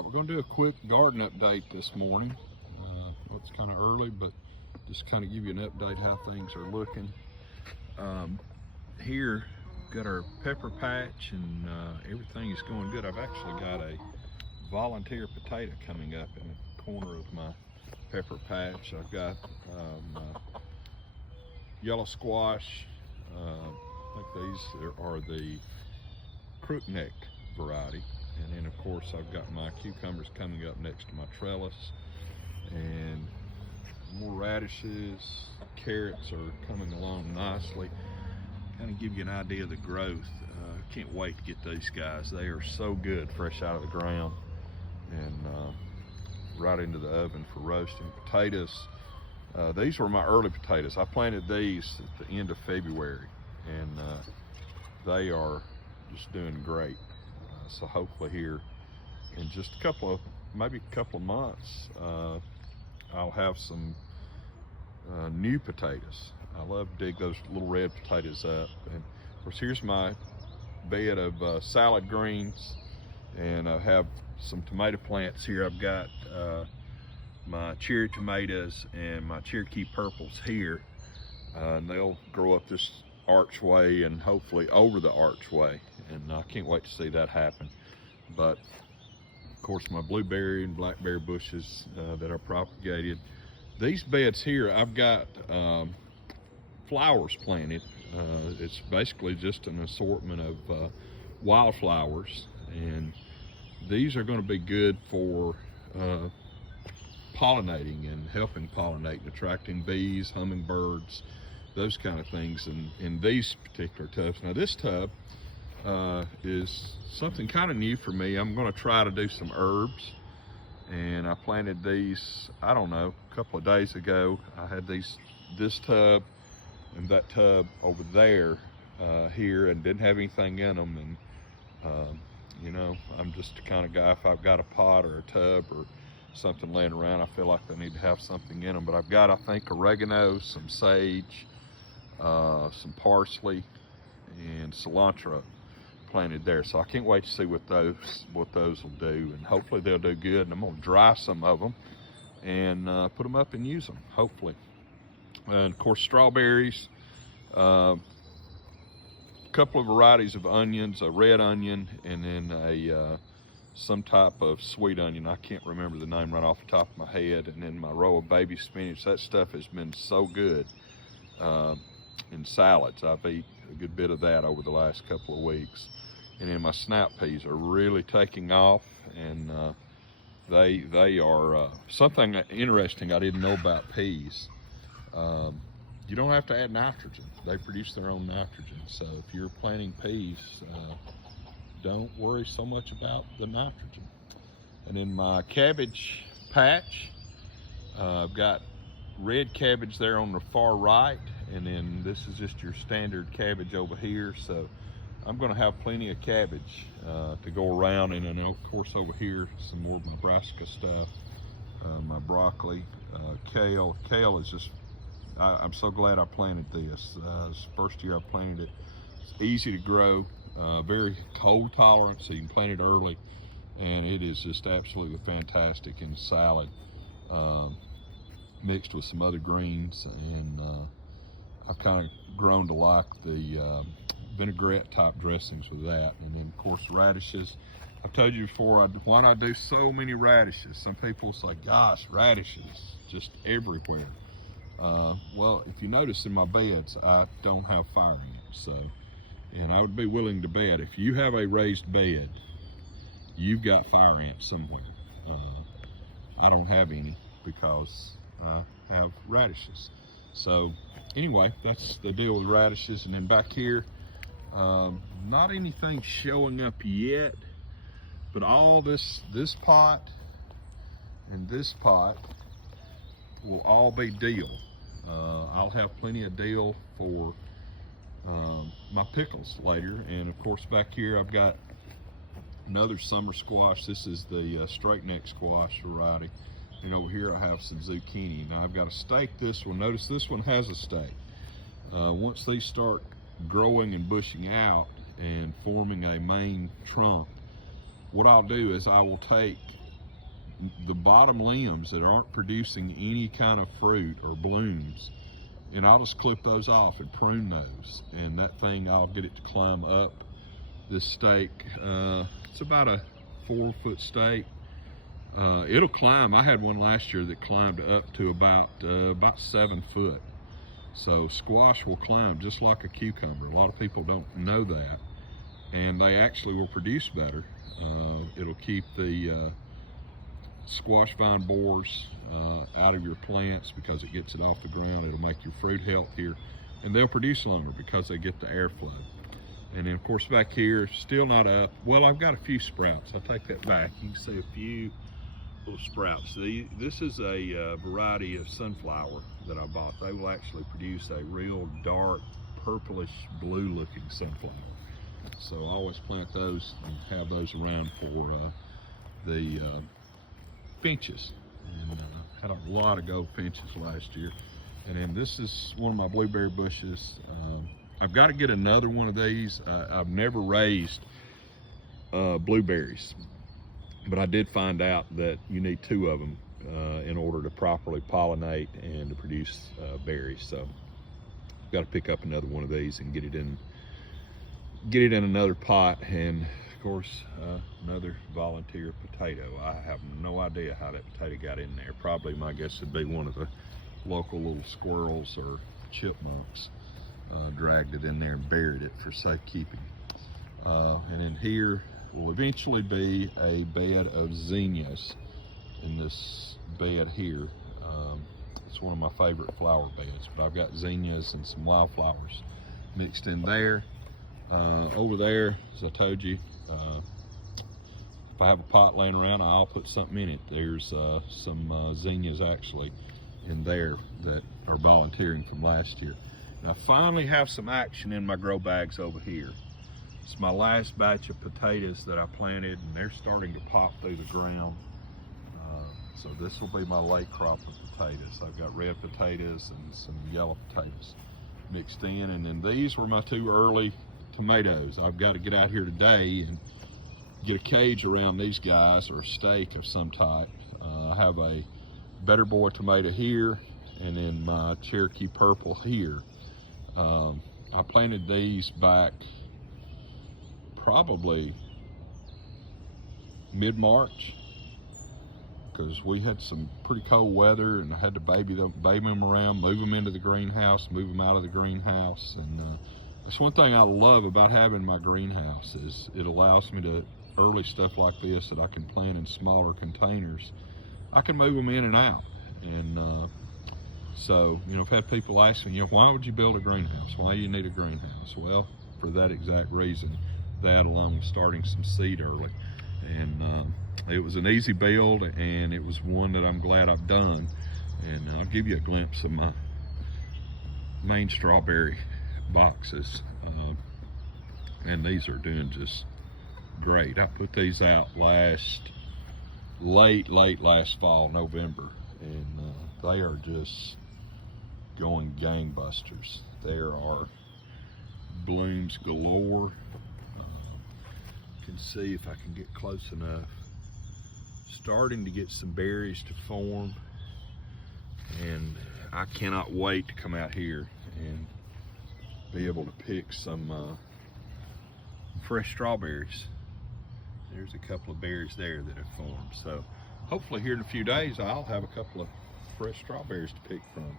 right, we're going to do a quick garden update this morning. Well, it's kind of early, but just kind of give you an update how things are looking. Here, got our pepper patch, and everything is going good. I've actually got a volunteer potato coming up in the corner of my pepper patch. I've got yellow squash. I think these are the crookneck variety. And then of course I've got my cucumbers coming up next to my trellis, and more radishes. Carrots are coming along nicely. Kind of give you an idea of the growth. Can't wait to get these guys. They are so good fresh out of the ground, and right into the oven for roasting. Potatoes, these were my early potatoes. I planted these at the end of February, and they are just doing great. So hopefully here in just maybe a couple of months, I'll have some new potatoes. I love to dig those little red potatoes up. And of course, here's my bed of salad greens, and I have some tomato plants here. I've got my cherry tomatoes and my Cherokee purples here, and they'll grow up this archway and hopefully over the archway, and I can't wait to see that happen. But of course, my blueberry and blackberry bushes that are propagated. These beds here, I've got flowers planted. It's basically just an assortment of wildflowers, and these are going to be good for pollinating and helping pollinate and attracting bees, hummingbirds, those kind of things in these particular tubs. Now this tub is something kind of new for me. I'm going to try to do some herbs, and I planted these, I don't know, a couple of days ago. I had this tub and that tub over there here, and didn't have anything in them. And you know, I'm just the kind of guy, if I've got a pot or a tub or something laying around, I feel like they need to have something in them. But I've got, I think, oregano, some sage, some parsley, and cilantro planted there. So I can't wait to see what those will do, and hopefully they'll do good. And I'm going to dry some of them and put them up and use them, hopefully. And of course, strawberries, a couple of varieties of onions, a red onion, and then some type of sweet onion. I can't remember the name right off the top of my head. And then my row of baby spinach. That stuff has been so good in salads. I've eaten a good bit of that over the last couple of weeks. And then my snap peas are really taking off, and they are something interesting I didn't know about peas. You don't have to add nitrogen. They produce their own nitrogen. So if you're planting peas, don't worry so much about the nitrogen. And in my cabbage patch, I've got red cabbage there on the far right, and then this is just your standard cabbage over here. So I'm going to have plenty of cabbage to go around. And then of course over here, some more of my brassica stuff, my broccoli, kale. Kale is just, I'm so glad I planted this. It's the first year I planted it. It's easy to grow, very cold tolerant, so you can plant it early, and it is just absolutely fantastic in salad, mixed with some other greens. And I've kind of grown to like the vinaigrette type dressings with that. And then of course radishes. I've told you before, why do I do so many radishes? Some people say, gosh, radishes just everywhere. Well, if you notice in my beds, I don't have fire ants. So, and I would be willing to bet if you have a raised bed, you've got fire ants somewhere. I don't have any because I have radishes. So anyway, that's the deal with radishes. And then back here, not anything showing up yet, but all this pot and this pot will all be dill. I'll have plenty of dill for my pickles later. And of course back here I've got another summer squash. This is the straight neck squash variety. And over here I have some zucchini. Now I've got to stake this one. Notice this one has a stake. Once these start growing and bushing out and forming a main trunk, what I'll do is I will take the bottom limbs that aren't producing any kind of fruit or blooms, and I'll just clip those off and prune those, and that thing, I'll get it to climb up this stake. It's about a 4-foot stake. It'll climb. I had one last year that climbed up to about 7 foot. So squash will climb just like a cucumber. A lot of people don't know that, and they actually will produce better. It'll keep the squash vine borers out of your plants because it gets it off the ground. It'll make your fruit healthier, and they'll produce longer because they get the airflow. And then of course back here, still not up. Well, I've got a few sprouts. I'll take that back. You can see a few little sprouts. This is a variety of sunflower that I bought. They will actually produce a real dark purplish blue looking sunflower. So I always plant those and have those around for the finches. And had a lot of gold finches last year. And then this is one of my blueberry bushes. I've got to get another one of these. I've never raised blueberries, but I did find out that you need 2 of them in order to properly pollinate and to produce berries. So I've got to pick up another one of these and get it in another pot. And of course, another volunteer potato. I have no idea how that potato got in there. Probably, my guess would be one of the local little squirrels or chipmunks dragged it in there and buried it for safekeeping. And in here will eventually be a bed of zinnias in this bed here. It's one of my favorite flower beds, but I've got zinnias and some wildflowers mixed in there. Over there, as I told you, if I have a pot laying around, I'll put something in it. There's some zinnias actually in there that are volunteering from last year. And I finally have some action in my grow bags over here. It's my last batch of potatoes that I planted, and they're starting to pop through the ground. So this will be my late crop of potatoes. I've got red potatoes and some yellow potatoes mixed in, and then these were my 2 early tomatoes. I've got to get out here today and get a cage around these guys, or a stake of some type. I have a Better Boy tomato here, and then my Cherokee Purple here. I planted these back probably mid-March because we had some pretty cold weather, and I had to baby them around, move them into the greenhouse, move them out of the greenhouse. And that's one thing I love about having my greenhouse, is it allows me to, early stuff like this that I can plant in smaller containers, I can move them in and out. And so, you know, I've had people ask me, you know, why would you build a greenhouse? Why do you need a greenhouse? Well, for that exact reason, that along with starting some seed early. And it was an easy build, and it was one that I'm glad I've done. And I'll give you a glimpse of my main strawberry boxes. And these are doing just great. I put these out late last fall, November, and they are just going gangbusters. There are blooms galore. You can see, if I can get close enough, starting to get some berries to form, and I cannot wait to come out here and be able to pick some fresh strawberries. There's a couple of berries there that have formed. So hopefully here in a few days I'll have a couple of fresh strawberries to pick from.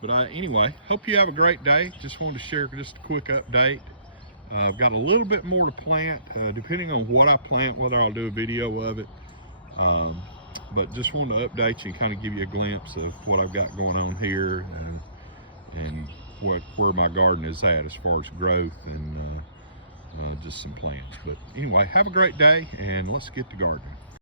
But anyway, hope you have a great day. Just wanted to share just a quick update. I've got a little bit more to plant, depending on what I plant, whether I'll do a video of it. But just wanted to update you and kind of give you a glimpse of what I've got going on here, and where my garden is at as far as growth and just some plants. But anyway, have a great day, and let's get to gardening.